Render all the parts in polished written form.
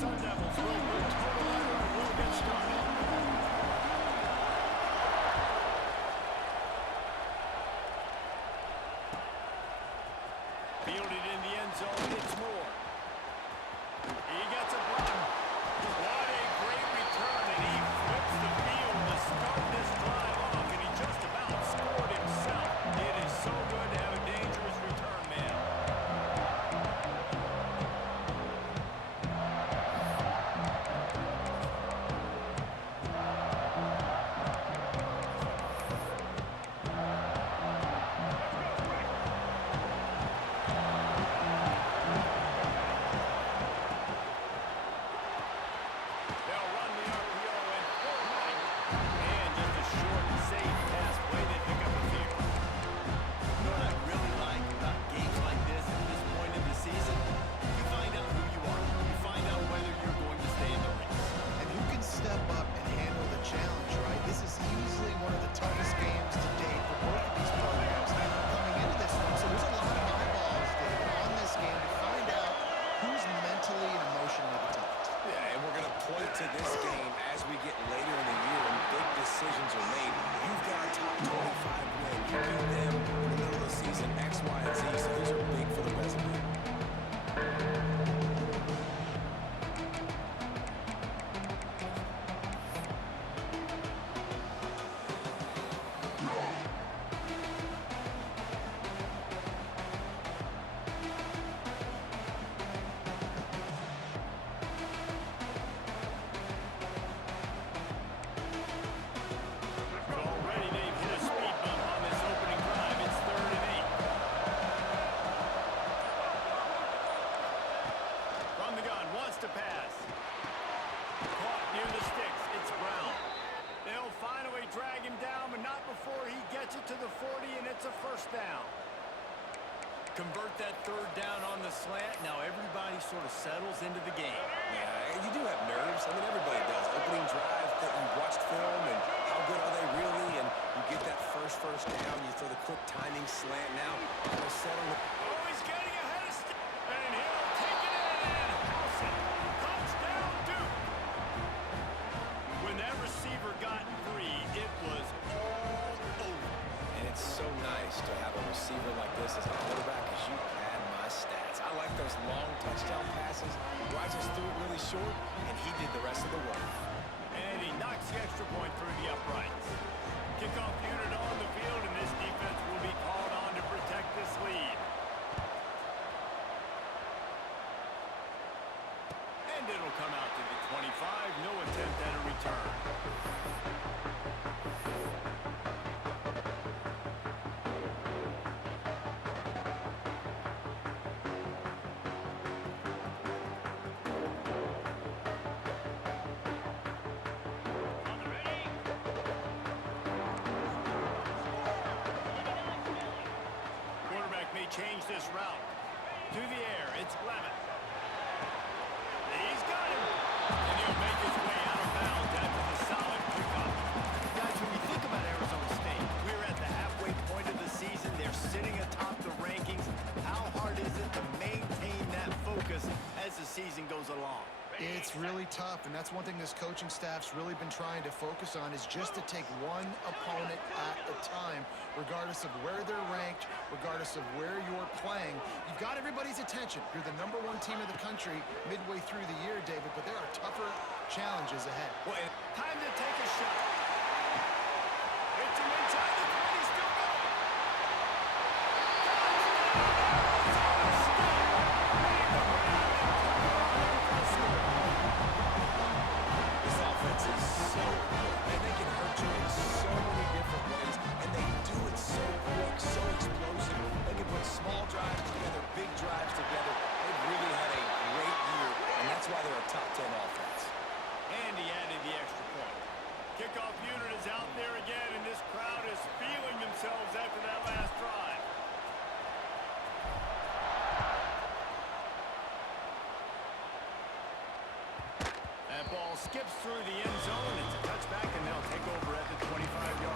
Sun Devils will go total order and we'll get started. Fielded in the end zone, it's Moore. He gets a block. What a great return, and he flips the field to start this drive off, and he just about scored himself. It is so good to have a dangerous return man. They'll run the RPO and full right. And just a short and safe pass play. They pick up a few. You know what I really like about games like this at this point in the season? You find out who you are. You find out whether you're going to stay in the race. And who can step up and handle the challenge, right? This is easily one of the toughest games to date for both of these programs coming into this one. So there's a lot of eyeballs, David, on this game to find out who's mentally and emotionally the toughest. Yeah, and we're going to point to this game as we get later in the year and big decisions are made. You've got a top 25 win. You beat them in the middle of the season, X, Y, and Z, so those are big for the resume. Already they've hit a speed bump on this opening drive. It's 3rd and 8. From the gun, wants to pass. Caught near the sticks. It's Brown. They'll finally drag him down, but not before he gets it to the 40, and it's a first down. Convert that 3rd down on the slant. Now everybody sort of settles into the game. Yeah, you do have nerves. I mean, everybody does. Opening drive, that you watched film, and how good are they really? And you get that first down, you throw the quick timing slant. Now, they'll settle. Oh, he's getting ahead of Steve, and he'll take it in and house it. Touchdown, Duke. When that receiver got free, it was all over. And it's so nice to have a receiver like this as a quarterback, as you pad my stats. I like those long touchdown passes where I just threw it really short, and he did the rest of the work. And he knocks the extra point through the uprights. Kickoff unit on the field, and this defense will be called on to protect this lead. And it'll come out to the 25. No attempt at a return. Quarterback may change this route. To the air, it's Lemon. He's got him. And he'll make his way out of bounds after the solid pickup. Guys, when you think about Arizona State, we're at the halfway point of the season. They're sitting atop the rankings. How hard is it to maintain that focus as the season goes along? It's really tough, and that's one thing this coaching staff's really been trying to focus on is just to take one opponent at a time, regardless of where they're ranked, regardless of where you're playing. You've got everybody's attention. You're the #1 team in the country midway through the year, David, but there are tougher challenges ahead. Well, time to take a shot. It's him inside the 20, still going. This offense is so good, and they can hurt you in so many different ways, and they do it so quick, so explosive. They can put small drives together, big drives together. They've really had a great year, and that's why they're a top 10 offense. And he added the extra point. Kickoff unit is out there again, and this crowd is feeling themselves after that last drive. That ball skips through the end zone. It's a touchback, and they'll take over at the 25-yard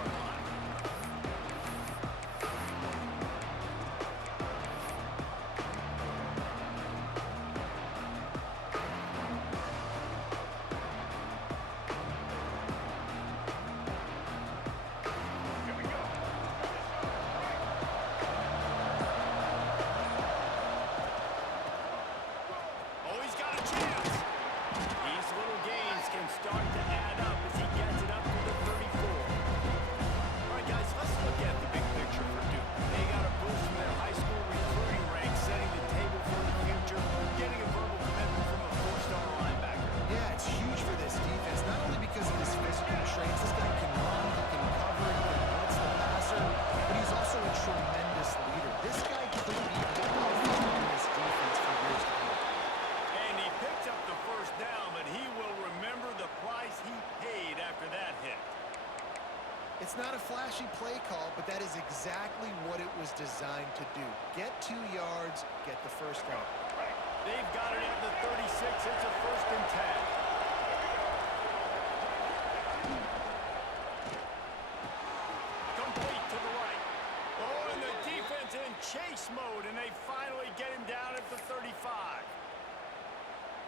It's not a flashy play call, but that is exactly what it was designed to do. Get 2 yards, get the first down. They've got it at the 36. It's a 1st and 10. Complete to the right. Oh, and the defense in chase mode, and they finally get him down at the 35.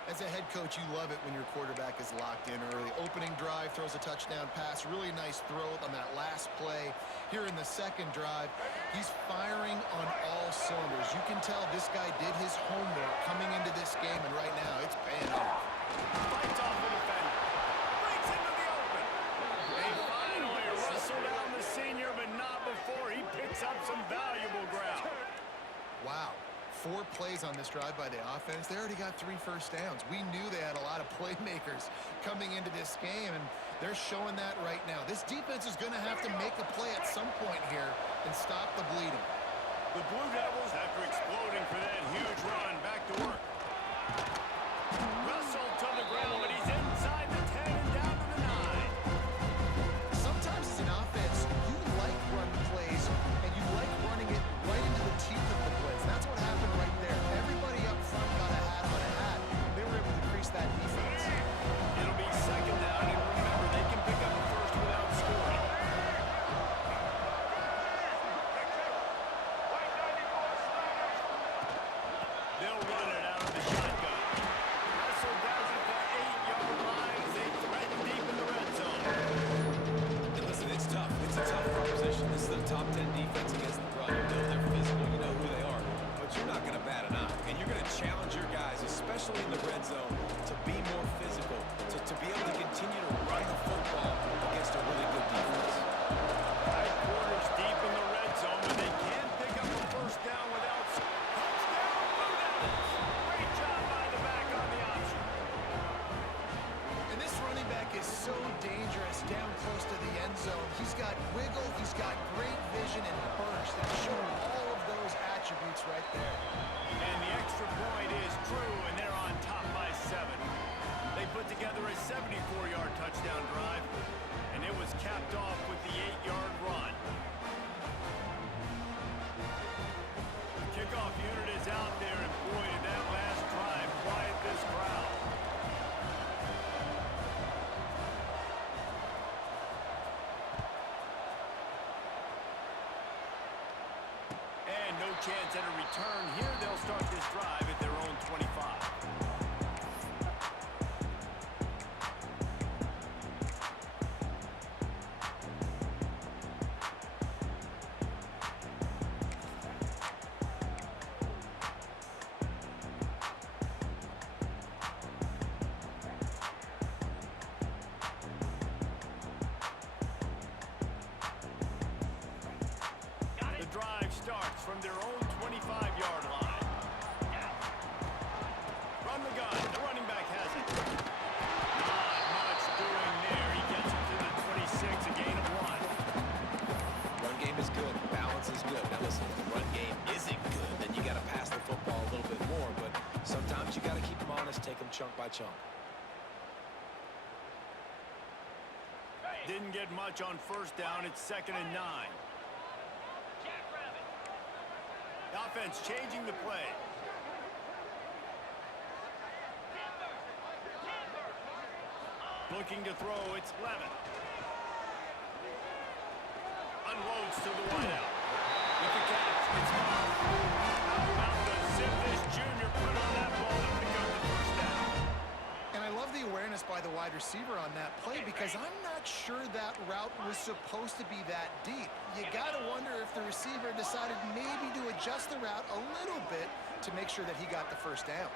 As a head coach, you love it when your quarterback is locked in early. Opening drive, throws a touchdown pass. Really nice throw on that last play. Here in the second drive, he's firing on all cylinders. You can tell this guy did his homework coming into this game, and right now it's paying off. Fights off the defender. Breaks into the open. They finally wrestle down the senior, but not before he picks up some valuable ground. Wow. 4 plays on this drive by the offense. They already got 3 first downs. We knew they had a lot of playmakers coming into this game, and they're showing that right now. This defense is going to have to make a play at some point here and stop the bleeding. The Blue Devils, after exploding for that huge run, back to work. Russell to the ground, but he's inside the 10 and down to the 9. Sometimes as an offense, you like run plays, and you like running it right into the teeth of the blitz. That's what happened right there. Everybody up front got a hat on a hat. They were able to crease that defense. It'll be 2nd down, and remember, they can pick up the first without scoring. They'll run it out of the shotgun. Russell does it at the 8-yard line as they threaten deep in the red zone. And listen, it's tough. It's a tough proposition. This is the top 10 defense against the run. You know they're physical. You know who they are. But you're not going to bat an eye. And you're going to challenge your guys, especially in the red zone, to be more physical, to be able to continue to run the football against a really good defense. Tight quarters deep in the red zone, but they can pick up a first down without touchdown. Blue Devils. Great job by the back on the option. And this running back is so dangerous down close to the end zone. He's got wiggle, he's got great vision and burst, and showing all of those attributes right there. And the extra point is true, and they're on top by 7. They put together a 74-yard touchdown drive, and it was capped off with the 8-yard run. The kickoff unit is out there, and boy, did that last drive quiet this crowd. And no chance at a return here. They'll start this drive at their own 25. Starts from their own 25-yard line. From the gun, the running back has it. Not much doing there. He gets it to the 26, a gain of 1. Run game is good. Balance is good. Now listen, if the run game isn't good, then you got to pass the football a little bit more. But sometimes you got to keep them honest, take them chunk by chunk. Didn't get much on first down. It's 2nd and 9. Offense changing the play. Looking to throw, it's Levin. Unloads to the wideout. With the catch, it's Mark. How about the zip this junior put on that ball to pick up the first down? And I love the awareness by the wide receiver on that play because I'm not sure that route was supposed to be that deep. You got to wonder if the receiver decided maybe to adjust the route a little bit to make sure that he got the first down.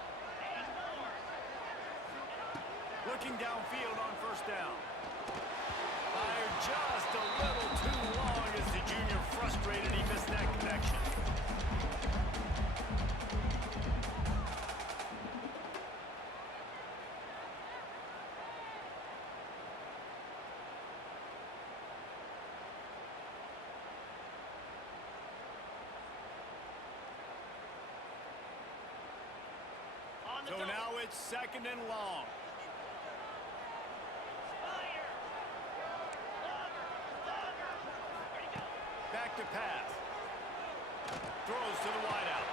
Looking downfield on first down. Fired just a little too long as the junior frustrated. He missed that connection. So now it's 2nd and long. to pass. Throws to the wideout.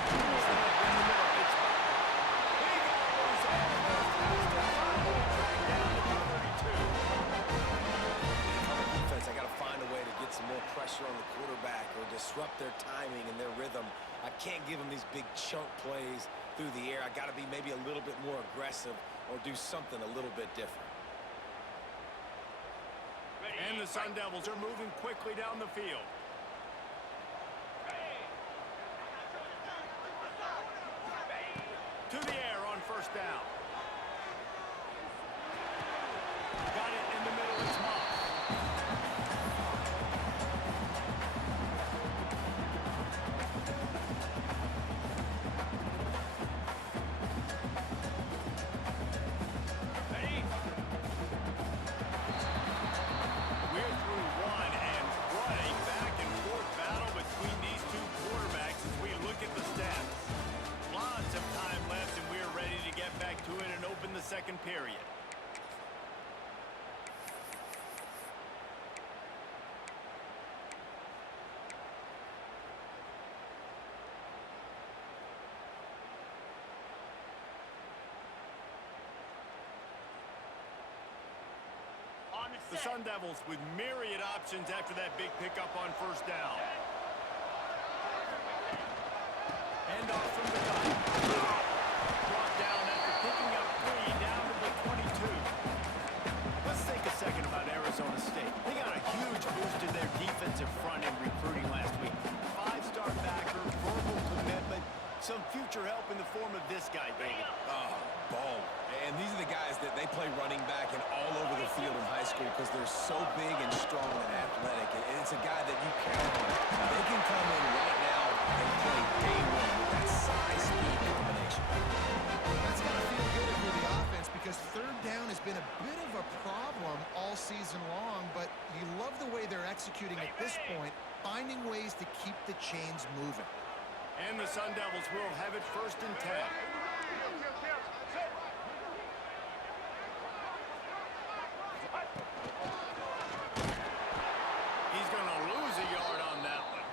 Snap in the middle. It's he goes almost has to finally track down to the 32. On the defense, I got to find a way to get some more pressure on the quarterback or disrupt their timing and their rhythm. I can't give them these big chunk plays through the air. I got to be maybe a little bit more aggressive or do something a little bit different. And the Sun Devils are moving quickly down the field. To the air on first down. Got it in the middle. It's Moss. We're through one, and what a back-and-forth battle between these two quarterbacks as we look at the stats. Lots of time left, and we're ready to get back to it and open the second period. The Sun Devils with myriad options after that big pickup on first down. Hand off from the gun. Brought down after picking up 3 down to the 22. Let's take a second about Arizona State. They got a huge boost in their defensive front in recruiting last week. 5-star backer, verbal commitment, some future help in the form of this guy, David. Ball. And these are the guys that they play running back and all over the field in high school because they're so big and strong and athletic. And it's a guy that you count on. They can come in right now and play day one with that size-speed combination. That's got to feel good for the offense because third down has been a bit of a problem all season long, but you love the way they're executing at this point, finding ways to keep the chains moving. And the Sun Devils will have it 1st and 10. He's going to lose a yard on that one.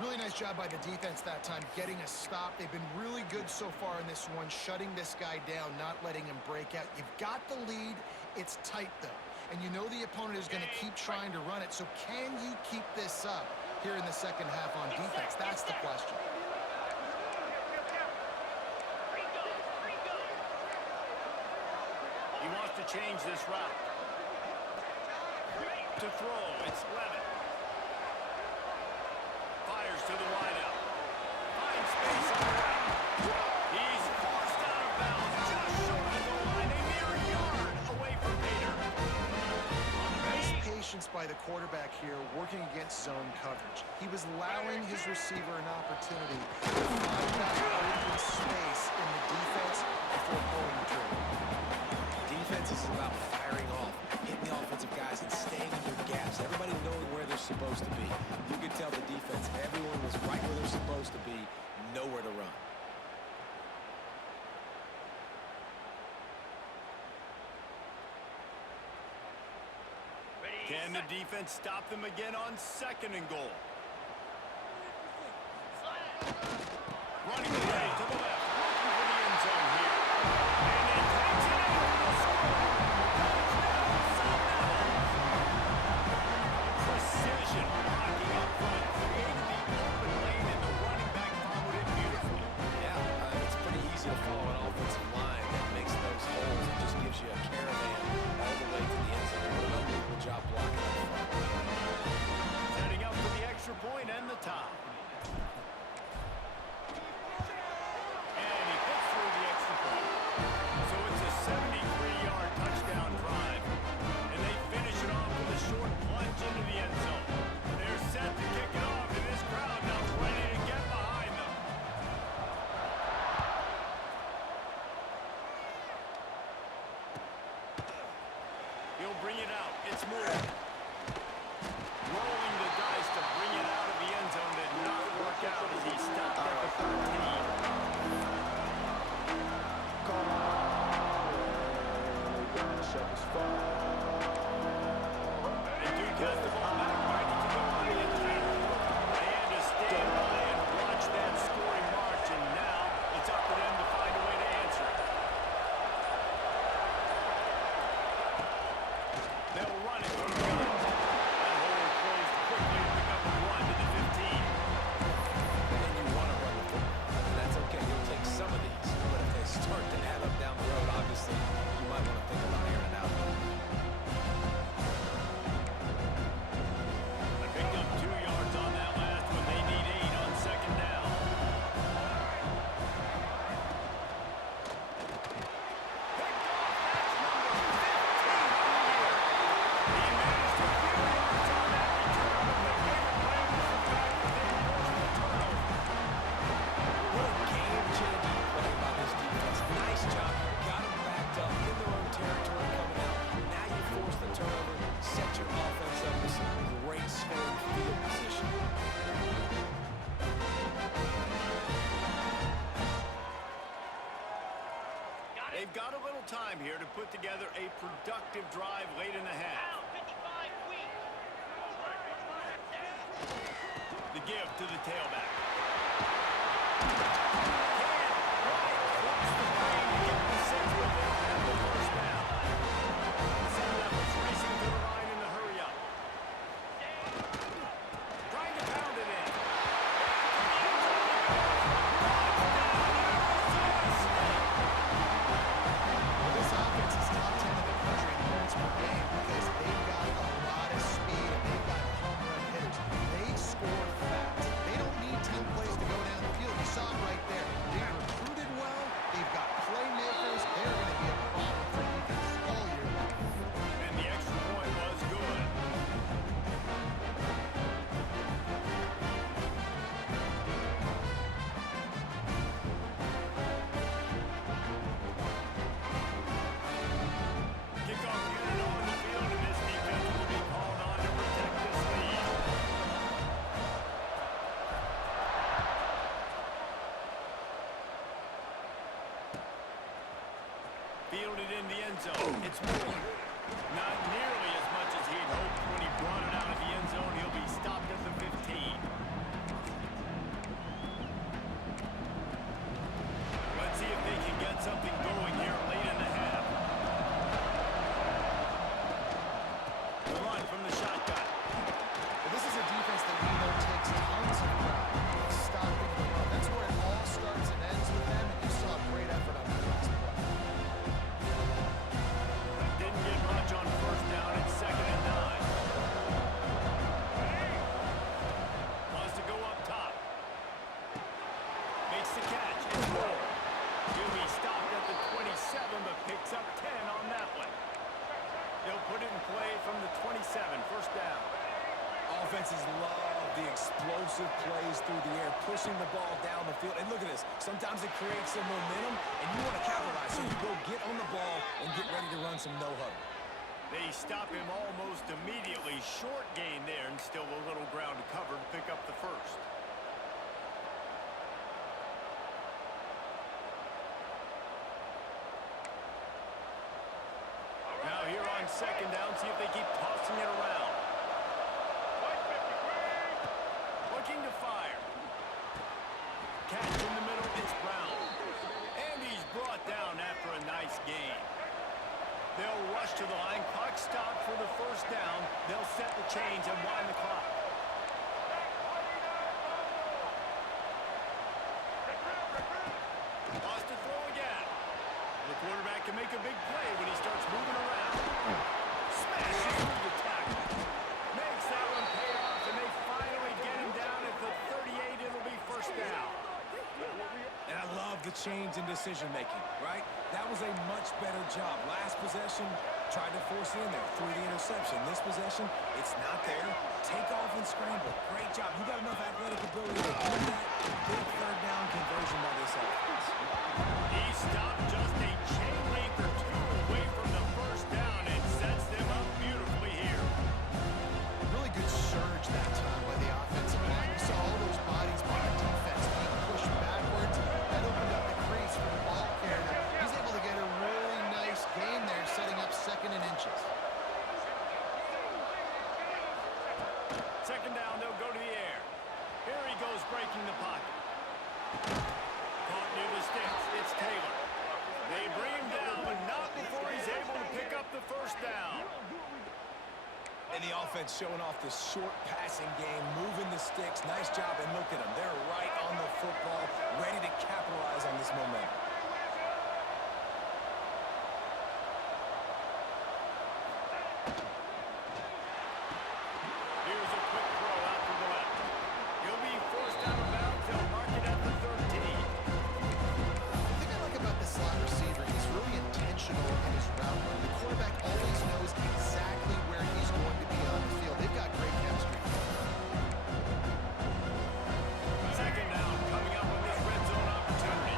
Really nice job by the defense that time, getting a stop. They've been really good so far in this one, shutting this guy down, not letting him break out. You've got the lead. It's tight, though. And you know the opponent is going to keep trying to run it. So can you keep this up here in the second half on defense? That's the question. He wants to change this route. To throw, it's Levitt. Fires to the wideout. Finds space on the right. He's forced out of bounds, just short of the line, a mere yard away from Peter. Nice patience by the quarterback here, working against zone coverage. He was allowing his receiver an opportunity to find that open space in the defense before pulling the trigger. Defense is about firing off, hitting the offensive guys and staying in their gaps. Everybody knowing where they're supposed to be. You could tell the defense, everyone was right where they're supposed to be, nowhere to run. Can the defense stop them again on 2nd and goal? Running away to the left, looking for the end zone here. And he takes it in for the score. Touchdown, Sun Devils. Precision blocking up front, created the open lane, and the running back followed it beautifully. Yeah, it's pretty easy to follow an offensive line that makes those holes and just gives you a caravan all the way to the end zone. What an unbelievable job blocking up front. Setting up for the extra point and the tie. And he puts through the extra point. So it's a 73-yard touchdown drive. And they finish it off with a short plunge into the end zone. They're set to kick it off, and this crowd now ready to get behind them. He'll bring it out. It's Moore. Rolling the dice to bring it out of the end zone did not work out as he stopped at the 13. And Duke has the ball back, ready to go on the attack. time here to put together a productive drive late in the half. The give to the tailback. Fielded in the end zone. It's more. Not nearly as much as he'd hoped when he brought it out of the end zone. He'll be stopped at the 15. Let's see if they can get something going here late in the half. The run from the shotgun. Well, this is a defense that we know takes tons of pride stopping the run. That's where it all starts and ends with them, and you saw a great effort on that last play. Didn't get much on first down. It's 2nd and 9. Wants to go up top. Makes the catch. It's more. He'll be stopped at the 27, but picks up 10 on that one. They'll put it in play from the 27. First down. Offenses love the explosive plays through the air, pushing the ball down the field. And look at this. Sometimes it creates some momentum, and you want to capitalize. So you go get on the ball and get ready to run some no-huddle. They stop him almost immediately. Short gain there, and still a little ground to cover to pick up the first. Now here on 2nd down, see if they keep tossing it around. Looking to fire. Catch in the middle, it's Brown. And he's brought down after a nice gain. They'll rush to the line. Clock stopped for the first down. They'll set the chains and wind the clock. Lost to throw again. The quarterback can make a big play when he starts moving around. Smashes through the tackle. Makes that one pay off, and they finally get him down at the 38. It'll be first down. And I love the change in decision-making, right? That was a much better job. Last possession, tried to force it in there through the interception. This possession, it's not there. Take off and scramble. Great job. You got enough athletic ability to do that. Big third down conversion by this offense. He stopped just a chain length or two away from the first down and sets them up beautifully here. Really good surge that time by the offensive line. You saw all those bodies by the defense being pushed backwards. That opened up the crease for the ball carrier. He's able to get a really nice gain there, setting up 2nd and inches. 2nd down, they'll go to the air. Here he goes, breaking the pocket. Caught near the sticks. It's Taylor. They bring him down, but not before he's able to pick up the first down. And the offense showing off the short passing game, moving the sticks. Nice job, and look at them. They're right on the football, ready to capitalize on this momentum. Here's a quick throw out to the left. He'll be forced out of bounds. They'll mark it at the 13. The thing I like about the slot receiver, he's really intentional in his route run. The quarterback always knows exactly where he's going to be on the field. They've got great chemistry. 2nd down, coming up with this red zone opportunity.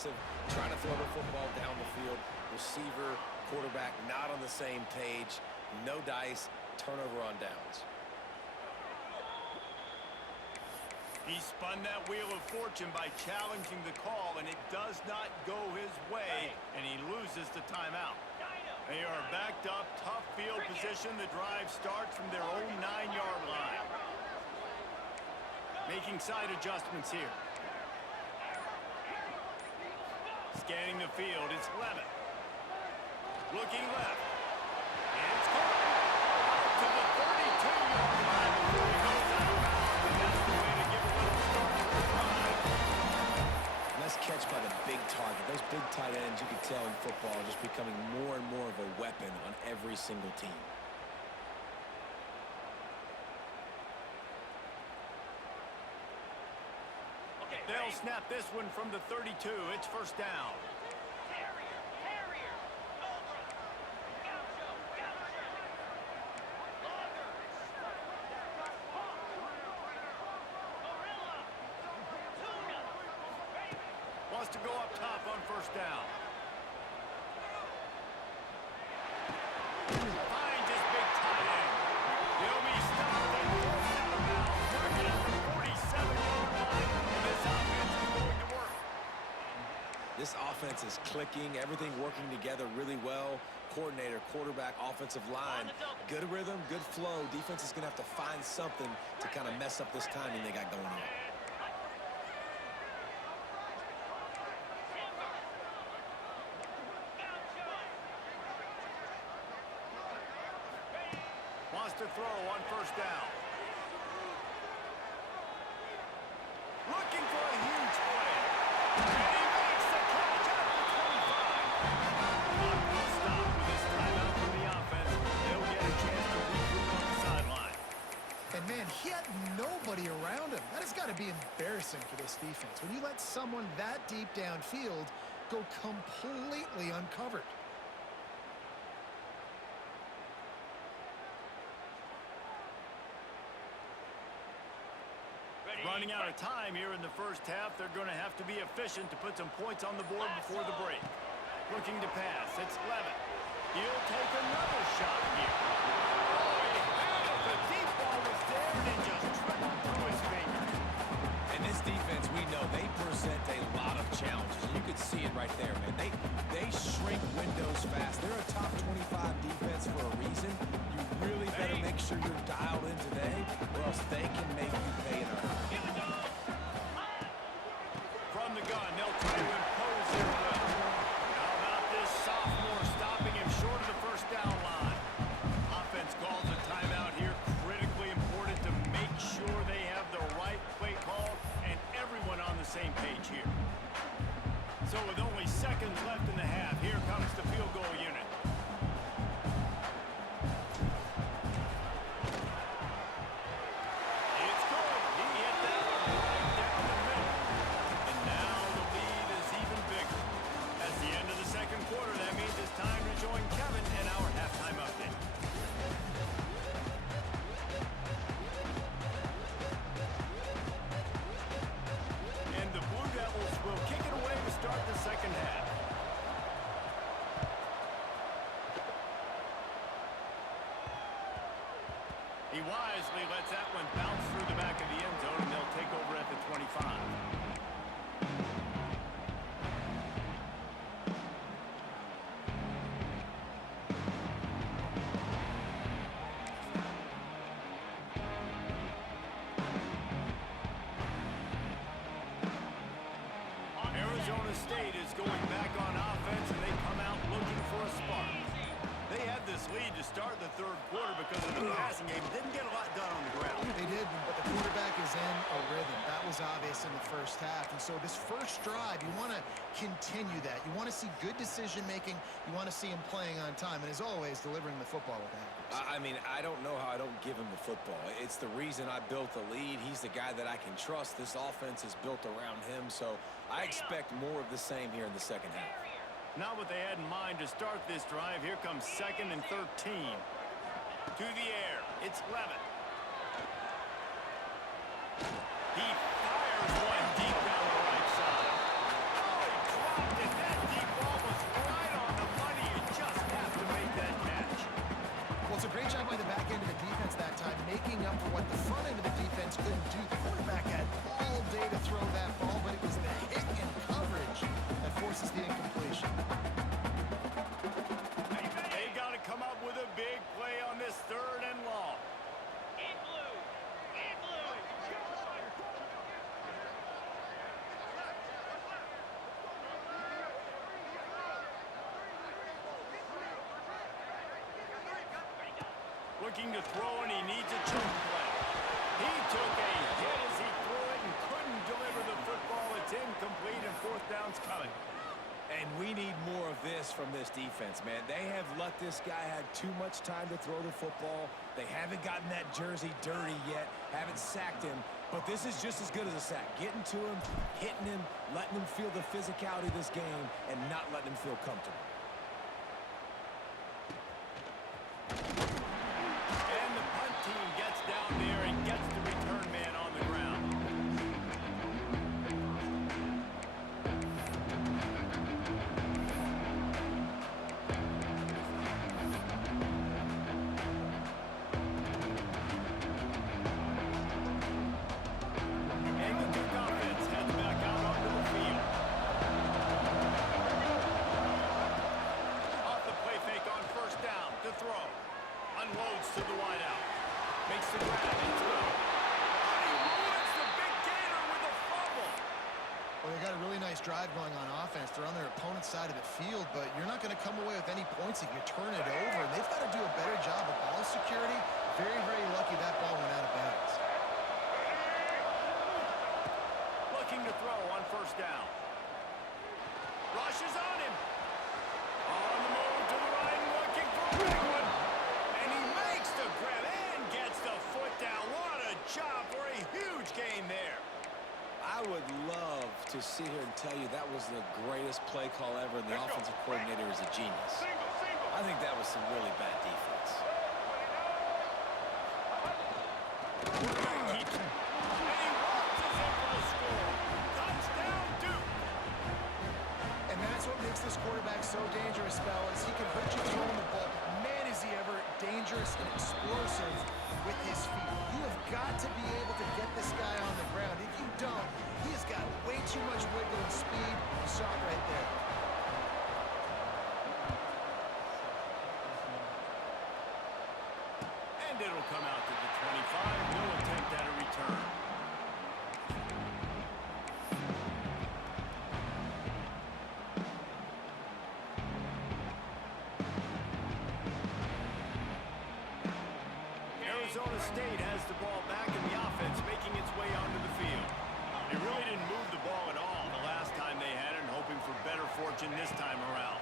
aggressive, trying to throw the football down the field. Receiver, quarterback not on the same page. No dice, turnover on downs. He spun that wheel of fortune by challenging the call, and it does not go his way, and he loses the timeout. They are backed up, tough field position. The drive starts from their own 9-yard line. Making side adjustments here. Scanning the field, it's Levitt. Looking left. And it's good. Out to the 32-yard line before he goes out of bounds, and that's the way to give a little start to the drive. Nice catch by the big target. Those big tight ends, you can tell in football, are just becoming more and more of a weapon on every single team. They'll snap this one from the 32. It's first down. Wants to go up top on first down. Finds his big tight end. He'll be stopped and forced out of bounds. Marking at the 47-yard line, and this offense is going to work. This offense is clicking, everything working together really well. Coordinator, quarterback, offensive line, good rhythm, good flow. Defense is going to have to find something to kind of mess up this timing they got going on. Wants to throw on first down. Looking for a huge play. And he makes the catch at the 25. Clock will stop with this timeout from the offense. They'll get a chance to regroup on the sideline. And, man, he had nobody around him. That has got to be embarrassing for this defense. When you let someone that deep downfield go completely uncovered. Running out of time here in the first half. They're going to have to be efficient to put some points on the board before the break. Looking to pass. It's Levitt. He'll take another shot here. Oh, he had it. The deep ball was there, and it just trickled through his fingers. And this defense, we know, they present a lot of challenges. You could see it right there, man. They shrink windows fast. They're a top 25 defense for a reason. You really better make sure you're dialed in today, or else they can make you pay in a hurry. From the gun, they'll try to impose their will. How about this sophomore stopping him short of the first down line? Offense calls a timeout here. Critically important to make sure they have the right play call and everyone on the same page here. So with only seconds left in the half, here comes the field goal unit. It's good. He hit that one right down the middle. And now the lead is even bigger. At the end of the second quarter, that means it's time to join Kevin in our halftime update. And the Blue Devils will kick it away to start the second half. He wisely lets that one bounce through the back of the end zone, and they'll take over at the 25. Arizona State is going back on offense, and they come out looking for a spark. They had this lead to start the third quarter because of the passing game. Didn't get a lot done on the ground. They did, but the quarterback is in a rhythm. That was obvious in the first half. And so this first drive, you want to continue that. You want to see good decision-making. You want to see him playing on time. And as always, delivering the football with accuracy. I mean, I don't know how I don't give him the football. It's the reason I built the lead. He's the guy that I can trust. This offense is built around him. So I expect more of the same here in the second half. Not what they had in mind to start this drive. Here comes 2nd and 13. To the air. It's Levitt. He fires one deep down the right side. Oh, he drops dropped it. That deep ball was right on the money. You just have to make that catch. Well, it's a great job by the back end of the defense that time, making up for what the front end of the defense couldn't do. The quarterback had all day to throw that ball, but it was the hit and coverage that forces the incompletion. They got to come up with a big play on this 3rd and long. In blue. In blue. Looking to throw, and he needs a choke play. He took a hit as he threw it and couldn't deliver the football. It's incomplete, and 4th down's coming. And we need more of this from this defense, man. They have let this guy have too much time to throw the football. They haven't gotten that jersey dirty yet, haven't sacked him. But this is just as good as a sack. Getting to him, hitting him, letting him feel the physicality of this game, and not letting him feel comfortable. And the punt team gets down there and gets the return man on the ground. And the Duke offense heads back out onto the field. Off the play fake on 1st down to throw. Unloads to the wideout. Makes the grab and throw. And he wins the big gainer with a fumble. Well, they got a really nice drive going on offense. They're on their opponent's side of the field, but you're not going to come away with any points if you turn it over. And they've got to do a better job of ball security. Very, very lucky that ball went out of bounds. Looking to throw on 1st down. Rushes on him. On the move to the right, looking for a big one. And he makes the grab and gets the foot down. What a job for a huge gain there. I would love to sit here and tell you that was the greatest play call ever, and the offensive coordinator is a genius. I think that was some really bad defense. And he walks us in for the score. Touchdown, Duke. And that's what makes this quarterback so dangerous, fellas. He can hurt you throwing the ball. Man, is he ever dangerous and explosive with his feet. You have got to be able to get this guy on the ground. If you don't, he has got way too much wiggle and speed. You saw it right there. And it'll come out to the 25. No attempt at a return. Arizona State has the ball back in the offense, making its way onto the field. They really didn't move the ball at all the last time they had it, and hoping for better fortune this time around.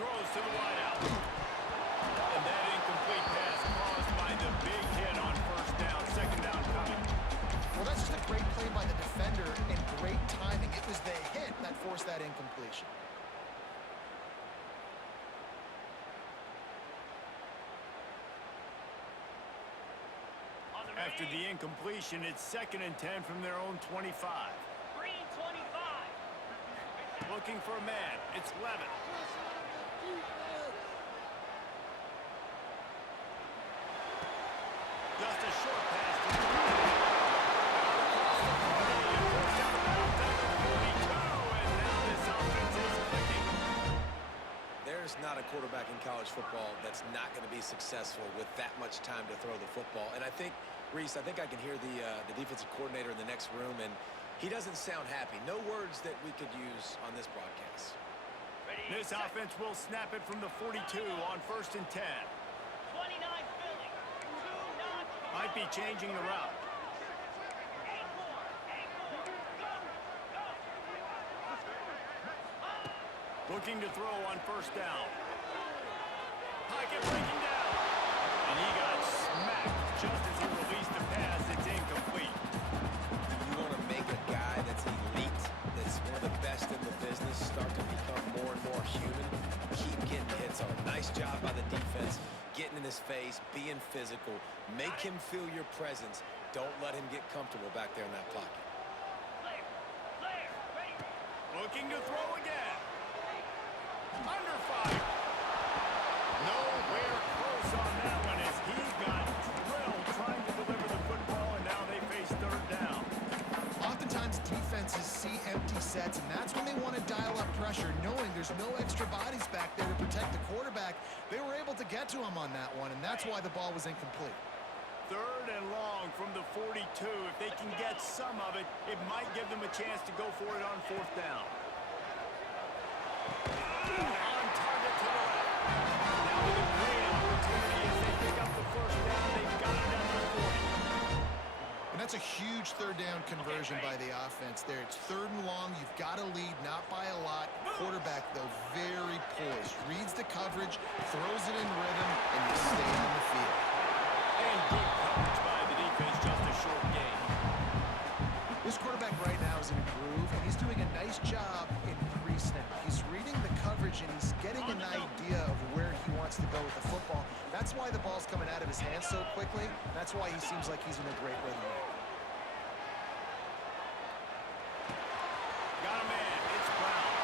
Throws to the wideout. And that incomplete pass caused by the big hit on 1st down. 2nd down coming. Well, that's just a great play by the defender and great timing. It was the hit that forced that incompletion. After the incompletion, it's 2nd and 10 from their own 25. Green 25. Looking for a man. It's Levin. Just a short pass to the right. Across the 40 and first down around at the 42. And now this offense is clicking. There's not a quarterback in college football that's not going to be successful with that much time to throw the football. And I think, Reese, I think I can hear the defensive coordinator in the next room, and he doesn't sound happy. No words that we could use on this broadcast. This offense will snap it from the 42 on 1st and 10. 29 Philly. 2-9. Might be changing the route. 8 more. 8 more. Go. Go. Looking to throw on 1st down. Pocket breaking down. And he got smacked just as he released the pass. It's incomplete. You want to make a guy that's elite, that's one of the best in the business, start to become more and more human. Keep getting hits on him. Nice job by the defense, getting in his face, being physical. Make him feel your presence. Don't let him get comfortable back there in that pocket. Clear. Clear. Ready. Looking to throw again. Under fire. Nowhere close on that one as he got drilled trying to deliver the football, and now they face third down. Oftentimes defenses see empty sets, and that's when they want to dial up pressure, knowing there's no extra bodies back there to protect the quarterback. They were able to get to him on that one, and that's why the ball was incomplete. Third and long from the 42. If they can get some of it, it might give them a chance to go for it on fourth down. On target to the left. Now with a great opportunity as they pick up the first down. They've got it at the 40. And that's a huge third down conversion by the offense there. It's third and long. You've got to lead, not by a lot. Quarterback, though, very poised. Reads the coverage, throws it in rhythm, and you stay on the field. And good coverage by the defense, just a short gain. This quarterback right now is in a groove, and he's doing a nice job in pre-snap. He's reading the coverage, and he's getting an idea of where he wants to go with the football. That's why the ball's coming out of his hands so quickly. That's why he seems like he's in a great rhythm. Got a man. It's Brown.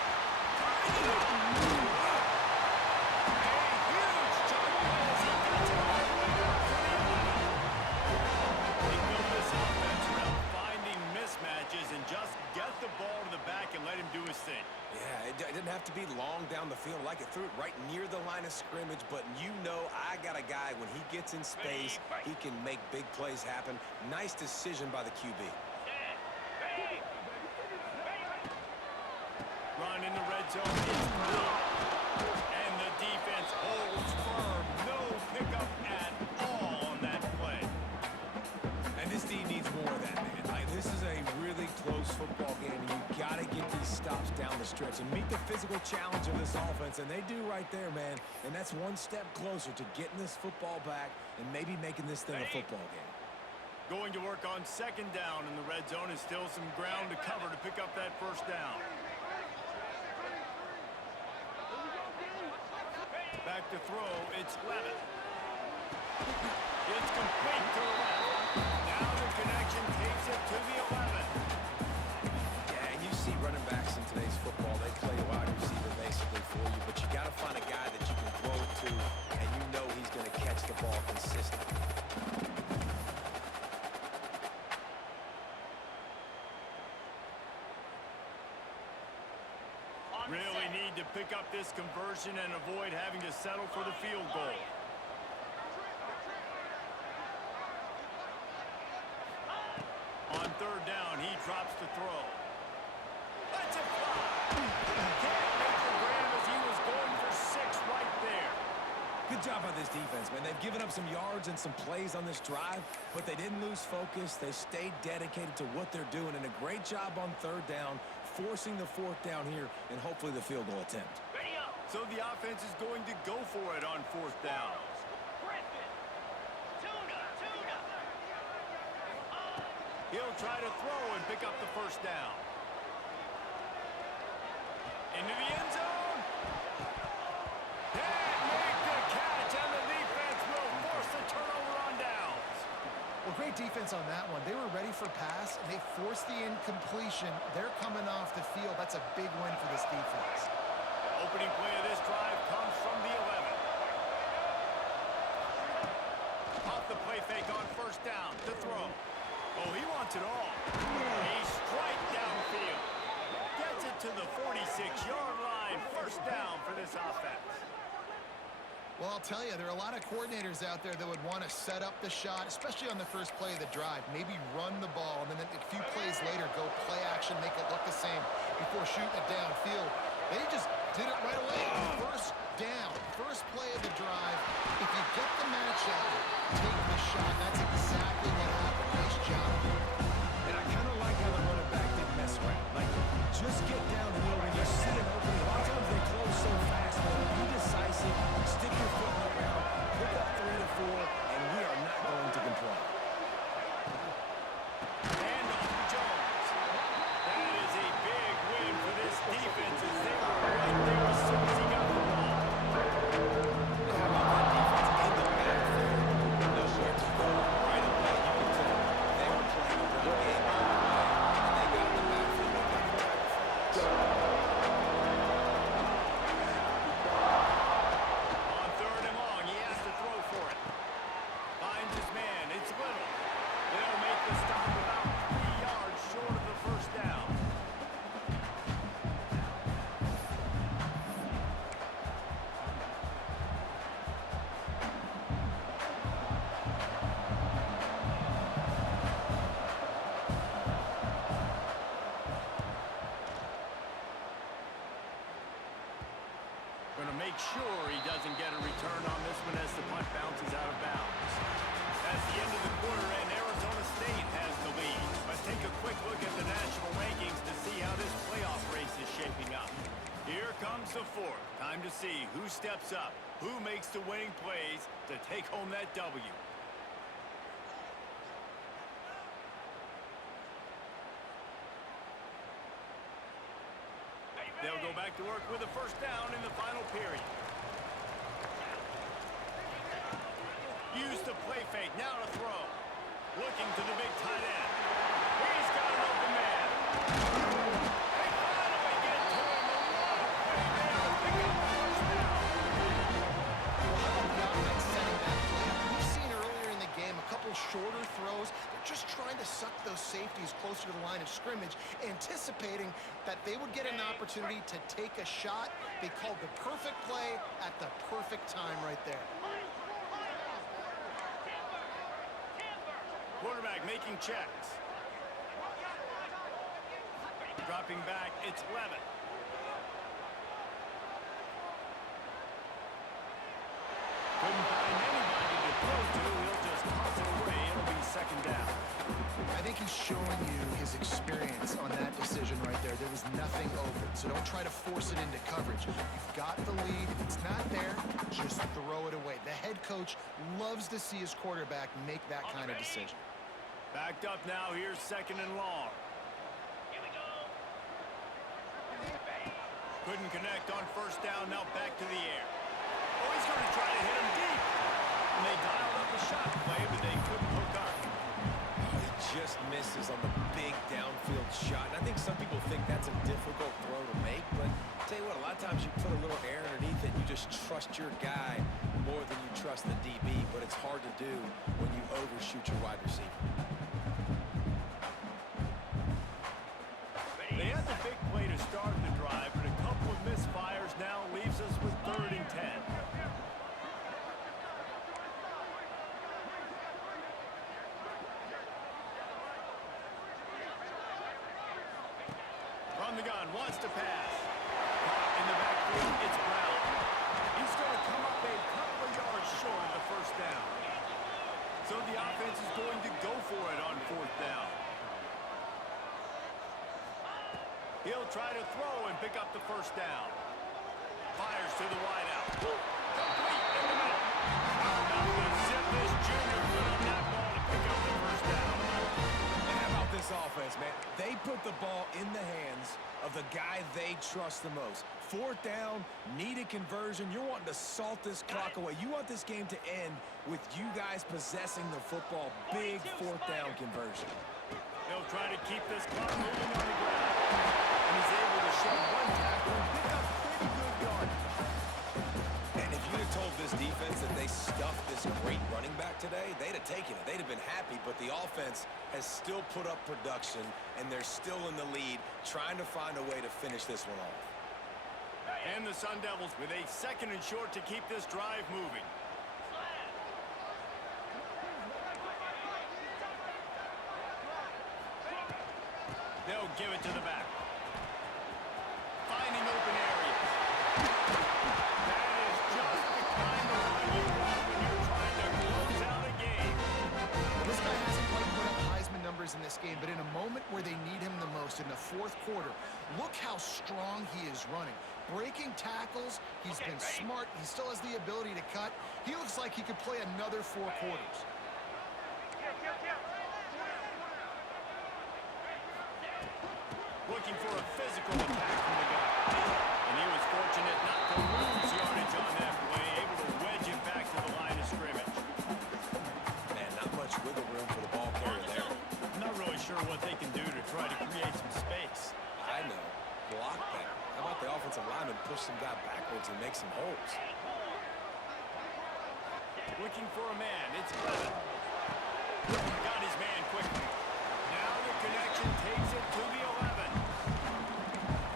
And just get the ball to the back and let him do his thing. Yeah, it didn't have to be long down the field. Like it threw it right near the line of scrimmage, but you know I got a guy, when he gets in space, he can make big plays happen. Nice decision by the QB. Run in the red zone. It's blocked. And the defense holds firm. No pickup at all on that play. And this team needs more of that, man. This is a really close football game, and you got to get these stops down the stretch and meet the physical challenge of this offense, and they do right there, man. And that's one step closer to getting this football back and maybe making this thing a football game. Going to work on second down in the red zone is still some ground to cover to pick up that first down. Back to throw, it's Levitt. It's complete to the left. Now the connection takes it to the 11. Yeah, and you see running backs in today's football, they play wide receiver basically for you, but you got to find a guy that you can throw it to, and you know he's going to catch the ball consistently. Really need to pick up this conversion and avoid having to settle for the field goal. On third down, he drops to throw. That's a fly. Can't make the grab as he was going for 6 right there. Good job by this defense, man. They've given up some yards and some plays on this drive, but they didn't lose focus. They stayed dedicated to what they're doing, and a great job on third down, forcing the fourth down here, and hopefully the field goal attempt. So the offense is going to go for it on fourth down. He'll try to throw and pick up the first down. Into the end zone. Can't make the catch, and the defense will force the turnover on downs. Well, great defense on that one. They were ready for pass, and they forced the incompletion. They're coming off the field. That's a big win for this defense. Opening play of this drive comes from the 11. Off the play fake on first down to throw. Oh, he wants it all. A strike downfield. Gets it to the 46-yard line. First down for this offense. Well, I'll tell you, there are a lot of coordinators out there that would want to set up the shot, especially on the first play of the drive. Maybe run the ball, and then a few plays later, go play action, make it look the same before shooting it downfield. They just did it right away. First down, first play of the drive. If you get the matchup, take the shot. That's exactly what happened. Nice job. And I kind of like how the running back didn't mess around. Like, just get downhill when you see an opening. A lot of times they close so fast, man. Be decisive, stick your foot in the ground, pick up 3 to 4, and we are not going to complain. And off to Jones. That is a big win for this defense as they were right there. Going to make sure he doesn't get a return on this one as the punt bounces out of bounds. That's the end of the quarter, and Arizona State has the lead. Let's take a quick look at the national rankings to see how this playoff race is shaping up. Here comes the fourth. Time to see who steps up, who makes the winning plays to take home that W. They'll go back to work with a first down in the final period. Use the play fake, now to throw. Looking to the big tight end. He's got an open man. They finally get to him. A lot of play there to pick up the first down. Well, how about the offense setting that play up? We've seen earlier in the game a couple shorter throws. They're just trying to suck those safeties closer to the line of scrimmage, anticipating that they would get an opportunity to take a shot. They called the perfect play at the perfect time right there. Quarterback making checks. Dropping back, it's Levitt. Couldn't find anybody to throw to. He'll just toss it away. It'll be second down. I think he's showing you his experience on that decision right there. There was nothing open, so don't try to force it into coverage. You've got the lead. If it's not there, just throw it away. The head coach loves to see his quarterback make that kind of decision. Backed up now. Here's second and long. Here we go. Couldn't connect on first down. Now back to the air. Oh, he's going to try to hit him deep. And they dialed up a shot play, but they couldn't hook up. He just misses on the big downfield shot. And I think some people think that's a difficult throw to make, but I'll tell you what, a lot of times you put a little air underneath it, you just trust your guy more than you trust the DB, but it's hard to do when you overshoot your wide receiver. They had the big play to start the drive, but a couple of misfires now leaves us with 3rd and 10. From the gun, wants to pass. Caught in the backfield, it's Brown. He's going to come up a couple of yards short of the first down. So the offense is going to go for it on 4th down. He'll try to throw and pick up the first down. Fires to the wideout. Complete in the middle. How about the zip this junior put on that ball to pick up the first down? And how about this offense, man? They put the ball in the hands of the guy they trust the most. 4th down, needed conversion. You're wanting to salt this clock away. You want this game to end with you guys possessing the football. Big 4th down conversion. They'll try to keep this clock moving on the ground. And he's able to shed one tackle and pick up pretty good yardage. And if you'd have told this defense that they stuffed this great running back today, they'd have taken it. They'd have been happy, but the offense has still put up production, and they're still in the lead, trying to find a way to finish this one off. And the Sun Devils with a 2nd and short to keep this drive moving. They'll give it to the back. Finding open areas. That is just the kind of run you want when you're trying to close out a game. This guy hasn't quite put up Heisman numbers in this game, but in a moment where they need him the most, in the 4th quarter, look how strong he is running. Breaking tackles, he's been smart, he still has the ability to cut. He looks like he could play another 4 quarters. Looking for a physical attack from the guy. And he was fortunate not to lose yardage on that play, able to wedge it back to the line of scrimmage. Man, not much wiggle room for the ball carrier there. I'm not really sure what they can do to try to create some space. I know. Block that. How about the offensive lineman push some guy backwards and make some holes? Looking for a man. It's Levitt. Got his man quickly. Now the connection takes it to the 11.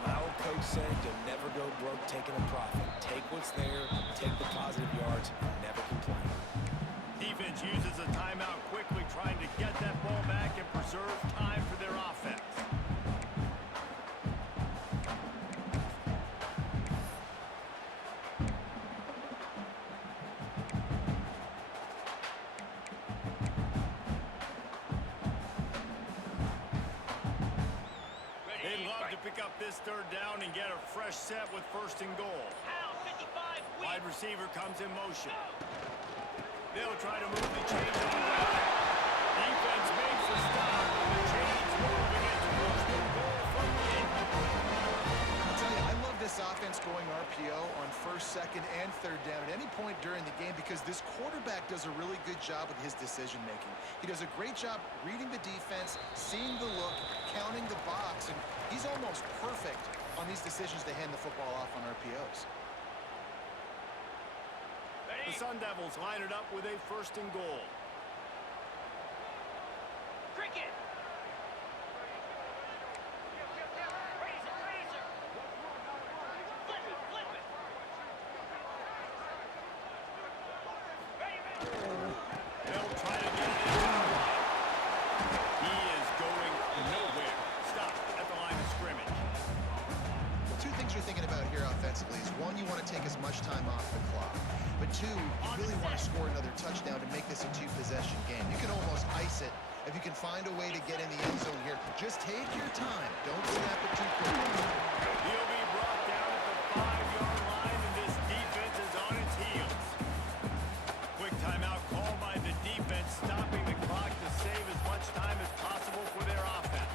My old coach said you'll never go broke taking a profit. Take what's there, take the positive yards, and never complain. Defense uses a timeout quickly, trying to get that ball back and preserve time for their offense. up this third down and get a fresh set with first and goal. Out 55. Wide receiver comes in motion. They'll try to move the chains on the ground. Defense makes a stop. The chains moving. It's first and goal from the 8. I'll tell you, I love this offense going RPO on first, second, and third down at any point during the game because this quarterback does a really good job with his decision-making. He does a great job reading the defense, seeing the look, counting the box, and he's almost perfect on these decisions to hand the football off on RPOs. The Sun Devils line it up with a first and goal. Cricket. Razor. Flip it. They'll try to get it in. He is going nowhere. Stop at the line of scrimmage. Well, two things you're thinking about here offensively is, one, you want to take as much time off the clock. But two, you really want to score another touchdown to make this a two-possession game. You can almost ice it if you can find a way to get in the end zone here. Just take your time. Don't snap it too quickly. He'll be brought down at the 5-yard line, and this defense is on its heels. Quick timeout called by the defense, stopping the clock to save as much time as possible for their offense.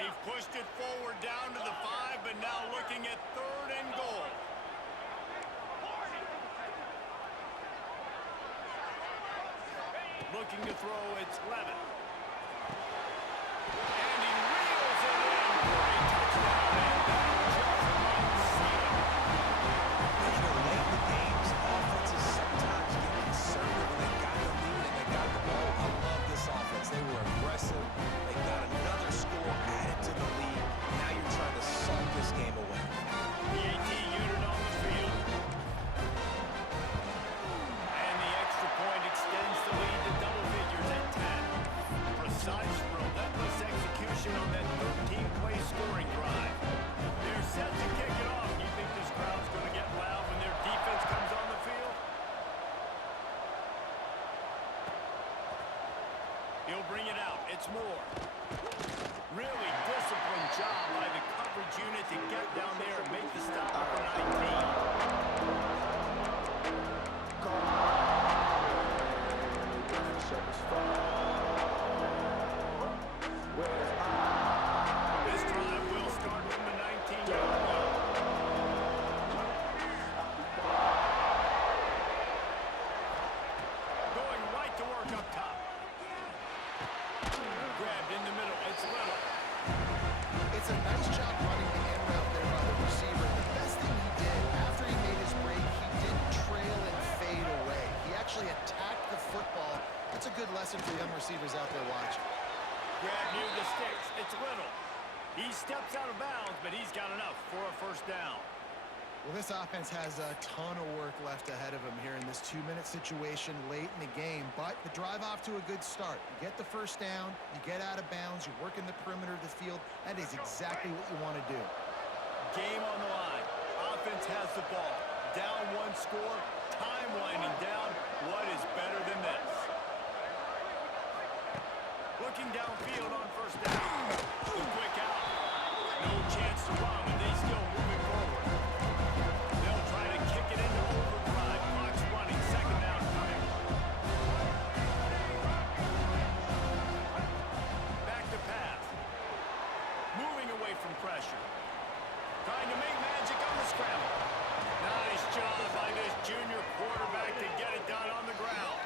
They've pushed it forward down to the 5, but now looking at third and goal. Looking to throw, it's Levin. And he reels it in for a touchdown, and that just might seal it. And you know, late in the games, offenses sometimes get conservative when they got the lead and they got the ball. I love this offense. They were aggressive. They got another score added to the lead. Now you're trying to suck this game away. The AT unit on the field. And the extra point extends the lead to double figures at 10. Precise, relentless execution on that 13-play scoring drive. They're set to kick it off. You think this crowd's going to get loud when their defense comes on the field? He'll bring it out. It's Moore. Really disciplined job by the coverage unit to get down there and make the stop at the 19. This drive will start from the 19-yard line. Going right to work up top. Grabbed in the middle. It's Little. It's a nice job running the end route there by the receiver. The best thing he did after he made his break, he didn't trail and fade away. He actually attacked the football. That's a good lesson for young receivers out there watching. Grab near the sticks. It's Little. He steps out of bounds, but he's got enough for a first down. Well, this offense has a ton of work left ahead of them here in this 2-minute situation late in the game, but the drive off to a good start. You get the first down, you get out of bounds, you work in the perimeter of the field. That is exactly what you want to do. Game on the line. Offense has the ball. Down one score. Time winding down. What is better than this? Looking downfield on first down. The quick out. No chance to run, and they still moving forward. They'll try to kick it into overdrive. Clock's running. Second down coming. Back to pass. Moving away from pressure. Trying to make magic on the scramble. Nice job by this junior quarterback to get it done on the ground.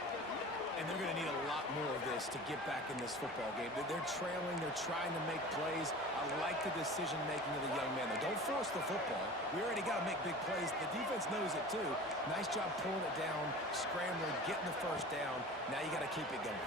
And they're going to need a lot more of this to get back in this football game. They're trailing. They're trying to make plays. I like the decision-making of the young man. Don't force the football. We already got to make big plays. The defense knows it, too. Nice job pulling it down, scrambling, getting the first down. Now you got to keep it going.